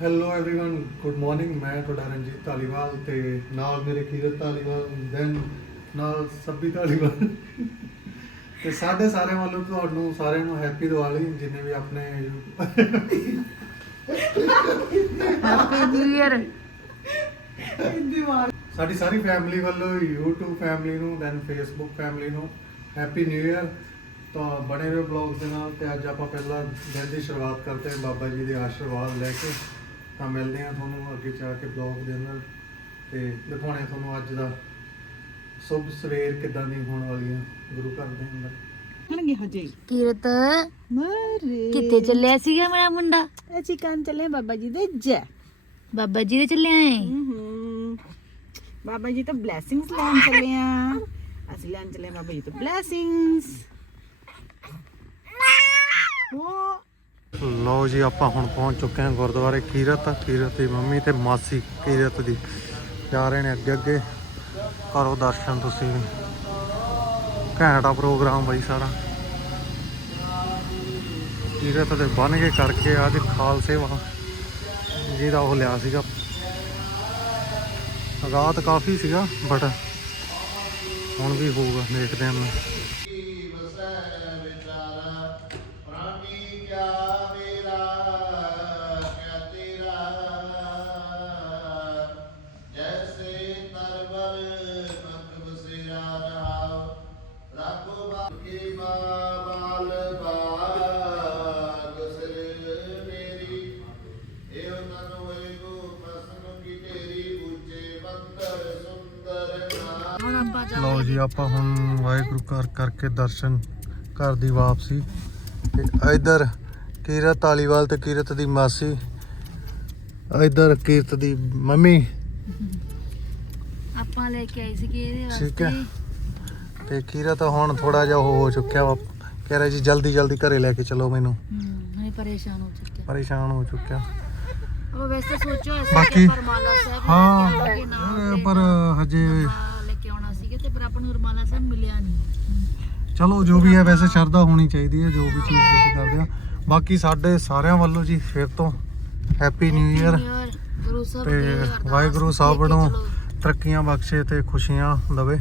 Hello everyone good morning ਮੈਂ ਤੁਹਾਡਾ ਰਣਜੀਤ ਧਾਲੀਵਾਲ ਤੇ ਨਾਲ ਮੇਰੇ ਕੀਰਤ ਧਾਲੀਵਾਲ ਦੈਨ ਨਾਲ ਸੱਬੀ ਧਾਲੀਵਾਲ ਤੇ ਸਾਡੇ ਸਾਰਿਆਂ ਵੱਲੋਂ ਤੁਹਾਨੂੰ ਸਾਰਿਆਂ ਨੂੰ ਹੈਪੀ ਦੀਵਾਲੀ ਜਿੰਨੇ ਵੀ ਆਪਣੇ ਹੈਪੀ ਨਿਊ ਇਅਰ ਸਾਡੀ ਸਾਰੀ ਫੈਮਿਲੀ ਵੱਲੋਂ YouTube ਫੈਮਿਲੀ ਨੂੰ ਦੈਨ Facebook ਫੈਮਿਲੀ ਨੂੰ ਹੈਪੀ ਨਿਊ ਇਅਰ ਤਾਂ ਬਣੇ ਰਹੋ ਬਲੌਗ ਦੇ ਨਾਲ ਤੇ ਅੱਜ ਆਪਾਂ ਪਹਿਲਾਂ ਦਿਨ ਦੀ ਸ਼ੁਰੂਆਤ ਕਰਦੇ ਹਾਂ ਬਾਬਾ ਜੀ ਦੇ ਆਸ਼ੀਰਵਾਦ ਲੈ ਕੇ ਤਾਂ ਮਿਲਦੇ ਹਾਂ ਤੁਹਾਨੂੰ ਅੱਗੇ ਜਾ ਕੇ ਬਲੌਗ ਦੇ ਅੰਦਰ ਤੇ ਦਿਖਾਉਣੇ ਤੁਹਾਨੂੰ ਅੱਜ ਦਾ ਸੁਭ ਸਵੇਰ ਕਿਦਾਂ ਦੀ ਹੋਣ ਵਾਲੀ ਆ ਗੁਰੂ ਘਰ ਦੇ ਅੰਦਰ। ਹਣਗੇ ਹਜੇ ਕੀਰਤ ਮਰੇ। ਕਿੱਥੇ ਚੱਲਿਆ ਸੀਗਾ ਮੇਰਾ ਮੁੰਡਾ? ਇਹ ਚਿਕਨ ਚੱਲੇ ਬਾਬਾ ਜੀ ਦੇ ਜੈ। ਬਾਬਾ ਜੀ ਦੇ ਚੱਲਿਆ ਏ ਹੂੰ ਬਾਬਾ ਜੀ ਤੋਂ ਬਲੇਸਿੰਗਸ ਲੈਣ ਚੱਲੇ ਆ। ਅਸੀਂ ਲੈਣ ਚੱਲੇ ਆ ਬਾਬਾ ਜੀ ਤੋਂ ਬਲੇਸਿੰਗਸ ਉਹ ਲਓ ਜੀ, ਆਪਾਂ ਹੁਣ ਪਹੁੰਚ ਚੁੱਕੇ ਹਾਂ ਗੁਰਦੁਆਰੇ ਕੀਰਤ ਕੀਰਤ ਦੀ ਮੰਮੀ ਤੇ ਮਾਸੀ ਕੀਰਤ ਦੀ। ਜਾ ਰਹੇ ਨੇ ਅੱਗੇ ਅੱਗੇ। ਕਰੋ ਦਰਸ਼ਨ ਤੁਸੀਂ ਵੀ। ਘੈਂਟਾ ਪ੍ਰੋਗਰਾਮ ਬਈ ਸਾਰਾ। ਕੀਰਤ ਦੇ ਬਨ ਕੇ ਕਰਕੇ ਅੱਜ ਖਾਲਸੇ ਵਾ ਜਿਹਦਾ ਉਹ ਲਿਆ ਸੀਗਾ। ਰਾਤ ਕਾਫੀ ਸੀਗਾ ਬਟ ਹੁਣ ਵੀ ਹੋਊਗਾ, ਦੇਖਦੇ ਹਾਂ ਲਓ ਜੀ ਆਪਾਂ ਹੁਣ ਵਾਹਿਗੁਰੂ ਘਰ ਕਰਕੇ ਦਰਸ਼ਨ ਘਰ ਦੀ ਵਾਪਸੀ। ਤੇ ਇਧਰ ਕੀਰਤ ਤਾਲੀਵਾਲ ਤੇ ਕੀਰਤ ਦੀ ਮਾਸੀ ਇਧਰ ਕੀਰਤ ਦੀ ਮੰਮੀ। ਆਪਾਂ ਲੈ ਕੇ ਆਏ ਸੀਗੇ ਇਹਦੇ ਠੀਕ ਹੈ। ਵਾਸਤੇ ਤੇ ਹੁਣ ਥੋੜਾ ਜਿਹਾ ਉਹ ਹੋ ਚੁੱਕਿਆ ਵਾ। ਕਹਿ ਰਿਹਾ ਜੀ ਜਲਦੀ ਜਲਦੀ ਘਰੇ ਲੈ ਕੇ ਚਲੋ ਮੈਨੂੰ। ਹੂੰ ਪਰੇਸ਼ਾਨ ਹੋ ਚੁੱਕਿਆ। ਪਰੇਸ਼ਾਨ ਹੋ ਚੁੱਕਿਆ। ਉਹ ਵੈਸੇ ਸੋਚੋ ਐਸੇ ਬਾਕੀ- ਹਾਂ ਲੈ ਕੇ ਪਰ ਹਜੇ ਲੈ ਕੇ ਆਉਣਾ ਸੀਗਾ ਤੇ ਪਰ ਆਪਾਂ ਨੂੰ ਰਮਾਲਾ ਸਾਹਿਬ ਮਿਲਿਆ ਨਹੀਂ। ਚਲੋ ਜੋ ਵੀ ਹੈ ਵੈਸੇ ਸ਼ਰਧਾ ਹੋਣੀ ਚਾਹੀਦੀ ਹੈ ਜੋ ਵੀ ਚੀਜ਼ ਤੁਸੀਂ ਕਰਦੇ ਆ ਬਾਕੀ ਸਾਡੇ ਸਾਰਿਆਂ ਵੱਲੋਂ ਜੀ ਫਿਰ ਤੋਂ ਹੈਪੀ ਨਿਊ ਇਅਰ ਯਾਰ ਗੁਰੂ ਸਾਹਿਬ ਤੇ ਅਰਦਾਸ ਵਾਹਿਗੁਰੂ ਲੈ ਸਾਹਿਬ ਕੇ ਨੂੰ ਚਲੋ। ਤਰੱਕੀਆਂ ਬਖਸ਼ੇ ਤੇ ਖੁਸ਼ੀਆਂ ਦਵੇ।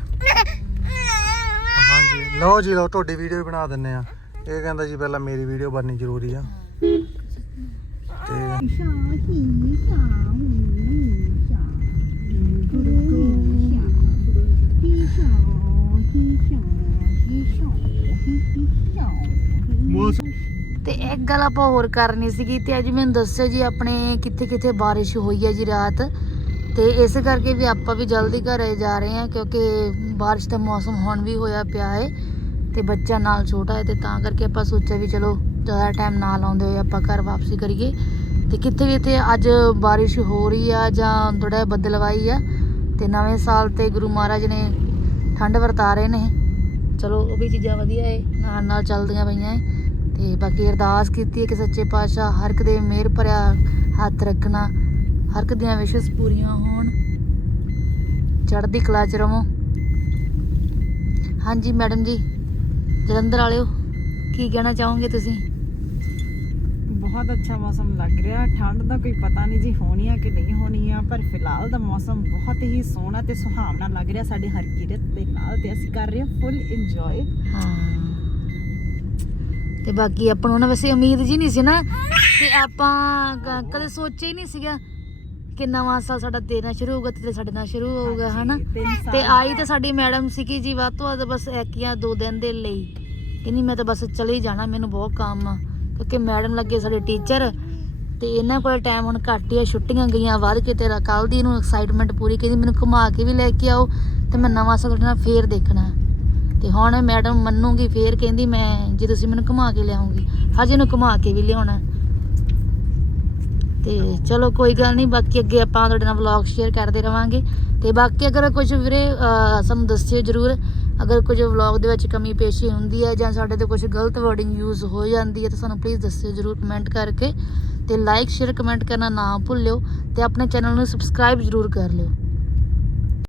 ਲਓ ਜੀ, ਲਓ, ਤੁਹਾਡੀ ਵੀਡੀਓ ਬਣਾ ਦਿੰਨੇ ਆ। ਇਹ ਕਹਿੰਦਾ ਜੀ, ਪਹਿਲਾਂ ਮੇਰੀ ਵੀਡੀਓ ਬਣਨੀ ਜ਼ਰੂਰੀ ਆ। ਤੇ ਤੇ ਇੱਕ ਗੱਲ ਆਪਾਂ ਹੋਰ ਕਰਨੀ ਸੀਗੀ, ਤੇ ਅੱਜ ਮੈਨੂੰ ਦੱਸਿਆ ਜੀ, ਆਪਣੇ ਕਿੱਥੇ ਕਿੱਥੇ ਬਾਰਿਸ਼ ਹੋਈ ਹੈ ਜੀ ਰਾਤ? ਤੇ ਇਸ ਕਰਕੇ ਵੀ ਆਪਾਂ ਵੀ ਜਲਦੀ ਘਰੇ ਜਾ ਰਹੇ ਹਾਂ, ਕਿਉਂਕਿ ਬਾਰਿਸ਼ ਦਾ ਮੌਸਮ ਹੁਣ ਵੀ ਹੋਇਆ ਪਿਆ ਹੈ ਤੇ ਬੱਚਾ ਨਾਲ ਛੋਟਾ ਹੈ ਤੇ ਤਾਂ ਕਰਕੇ ਆਪਾਂ ਸੋਚਿਆ ਵੀ ਚਲੋ ਜ਼ਿਆਦਾ ਟਾਈਮ ਨਾ ਲਾਉਂਦੇ ਹੋਏ ਆਪਾਂ ਘਰ ਵਾਪਸੀ ਕਰੀਏ। ਤੇ ਕਿੱਥੇ ਕਿੱਥੇ ਅੱਜ ਬਾਰਿਸ਼ ਹੋ ਰਹੀ ਆ ਜਾਂ ਥੋੜਾ ਬਦਲਵਾਈ ਆ ਤੇ ਨਵੇਂ ਸਾਲ ਤੇ ਗੁਰੂ ਮਹਾਰਾਜ ਨੇ ਠੰਡ ਵਰਤਾ ਰਹੇ ਨੇ। ਚਲੋ ਉਹ ਵੀ ਚੀਜ਼ਾਂ ਵਧੀਆ ਏ ਨਾਲ ਨਾਲ ਚੱਲਦੀਆਂ ਪਈਆਂ ਏ ਤੇ ਬਾਕੀ ਅਰਦਾਸ ਕੀਤੀ ਹੈ ਕਿ ਸੱਚੇ ਪਾਤਸ਼ਾਹ ਹਰ ਇੱਕ ਦੇ ਮਿਹਰ ਭਰਿਆ ਹੱਥ ਰੱਖਣਾ। ਹਰ ਇੱਕ ਦੀਆਂ ਵਿਸ਼ੇਸ ਪੂਰੀਆਂ ਹੋਣ। ਚੜ੍ਹਦੀ ਕਲਾ ਚ ਰਵੋ ਹਾਂਜੀ ਮੈਡਮ ਜੀ। ਜਲੰਧਰ ਵਾਲਿਓ ਕੀ ਕਹਿਣਾ ਚਾਹੋਗੇ ਤੁਸੀਂ? ਬਹੁਤ ਅੱਛਾ ਮੌਸਮ ਲੱਗ ਰਿਹਾ। ਠੰਡ ਦਾ ਕੋਈ ਪਤਾ ਨਹੀਂ ਜੀ ਹੋਣੀ ਆ ਕਿ ਨਹੀਂ ਹੋਣੀ ਆ ਪਰ ਫਿਲਹਾਲ ਦਾ ਮੌਸਮ ਬਹੁਤ ਹੀ ਸੋਹਣਾ ਤੇ ਸੁਹਾਵਣਾ ਲੱਗ ਰਿਹਾ ਸਾਡੇ ਹਰਕੀਰਤ ਦੇ ਨਾਲ ਤੇ ਅਸੀਂ ਕਰ ਰਹੇ ਹਾਂ ਫੁੱਲ ਇੰਜੋਏ ਹਾਂ। ਤੇ ਬਾਕੀ ਆਪਾਂ ਨੂੰ ਨਾ ਵੈਸੇ ਉਮੀਦ ਜੀ ਨਹੀਂ ਸੀ ਨਾ ਤੇ ਆਪਾਂ ਕਦੇ ਸੋਚਿਆ ਹੀ ਨਹੀਂ ਸੀਗਾ ਕਿ ਨਵਾਂ ਸਾਲ ਸਾਡਾ ਨਾਲ ਸ਼ੁਰੂ ਹੋਊਗਾ ਤੇ ਸਾਡੇ ਨਾਲ ਸ਼ੁਰੂ ਹੋਊਗਾ ਹਨਾ? ਤੇ ਆਈ ਤਾਂ ਸਾਡੀ ਮੈਡਮ ਸੀਗੀ ਜੀ ਵੱਧ ਤੋਂ ਵੱਧ ਬਸ ਜਾਂ ਦੋ ਦਿਨ ਦੇ ਲਈ। ਕਹਿੰਦੀ ਮੈਂ ਤਾਂ ਬਸ ਚਲੇ ਜਾਣਾ ਮੈਨੂੰ ਬਹੁਤ ਕੰਮ ਆ। ਕਿਉਂਕਿ ਮੈਡਮ ਲੱਗੇ ਸਾਡੇ ਟੀਚਰ ਤੇ ਇਹਨਾਂ ਕੋਲ ਟਾਈਮ ਹੁਣ ਘੱਟ ਹੀ ਆ ਛੁੱਟੀਆਂ ਗਈਆਂ ਵੱਧ ਕੇ ਤੇਰਾ ਕੱਲ ਦੀ ਨੂੰ ਐਕਸਾਈਟਮੈਂਟ ਪੂਰੀ ਕਹਿੰਦੀ ਮੈਨੂੰ ਘੁਮਾ ਕੇ ਵੀ ਲੈ ਕੇ ਆਓ ਤੇ ਮੈਂ ਨਵਾਂ ਸਾਲ ਤੁਹਾਡੇ ਨਾਲ ਫੇਰ ਦੇਖਣਾ। ਤੇ ਹੁਣ ਮੈਡਮ ਮੰਨੂਗੀ ਫੇਰ ਕਹਿੰਦੀ ਮੈਂ ਜੇ ਤੁਸੀਂ ਮੈਨੂੰ ਘੁਮਾ ਕੇ ਲਿਆਉਂਗੀ ਹਜੇ ਇਹਨੂੰ ਘੁਮਾ ਕੇ ਵੀ ਲਿਆਉਣਾ। ਤੇ ਚਲੋ ਕੋਈ ਗੱਲ ਨਹੀਂ, ਬਾਕੀ ਅੱਗੇ ਆਪਾਂ ਤੁਹਾਡੇ ਨਾਲ ਵਲੌਗ ਸ਼ੇਅਰ ਕਰਦੇ ਰਵਾਂਗੇ। ਤੇ ਬਾਕੀ ਅਗਰ ਕੁਝ ਵੀਰੇ ਸਾਨੂੰ ਦੱਸਿਓ ਜਰੂਰ, ਅਗਰ ਕੁਝ ਵਲੌਗ ਦੇ ਵਿੱਚ ਕਮੀ ਪੇਸ਼ੀ ਹੁੰਦੀ ਹੈ ਜਾਂ ਸਾਡੇ ਤੋਂ ਕੁਝ ਗਲਤ ਵਰਡਿੰਗ ਯੂਜ਼ ਹੋ ਜਾਂਦੀ ਹੈ ਤਾਂ ਸਾਨੂੰ ਪਲੀਜ਼ ਦੱਸਿਓ ਜਰੂਰ ਕਮੈਂਟ ਕਰਕੇ। ਤੇ ਲਾਈਕ ਸ਼ੇਅਰ ਕਮੈਂਟ ਕਰਨਾ ਨਾ ਭੁੱਲਿਓ ਤੇ ਆਪਣੇ ਚੈਨਲ ਨੂੰ ਸਬਸਕ੍ਰਾਈਬ ਜਰੂਰ ਕਰ ਲਿਓ।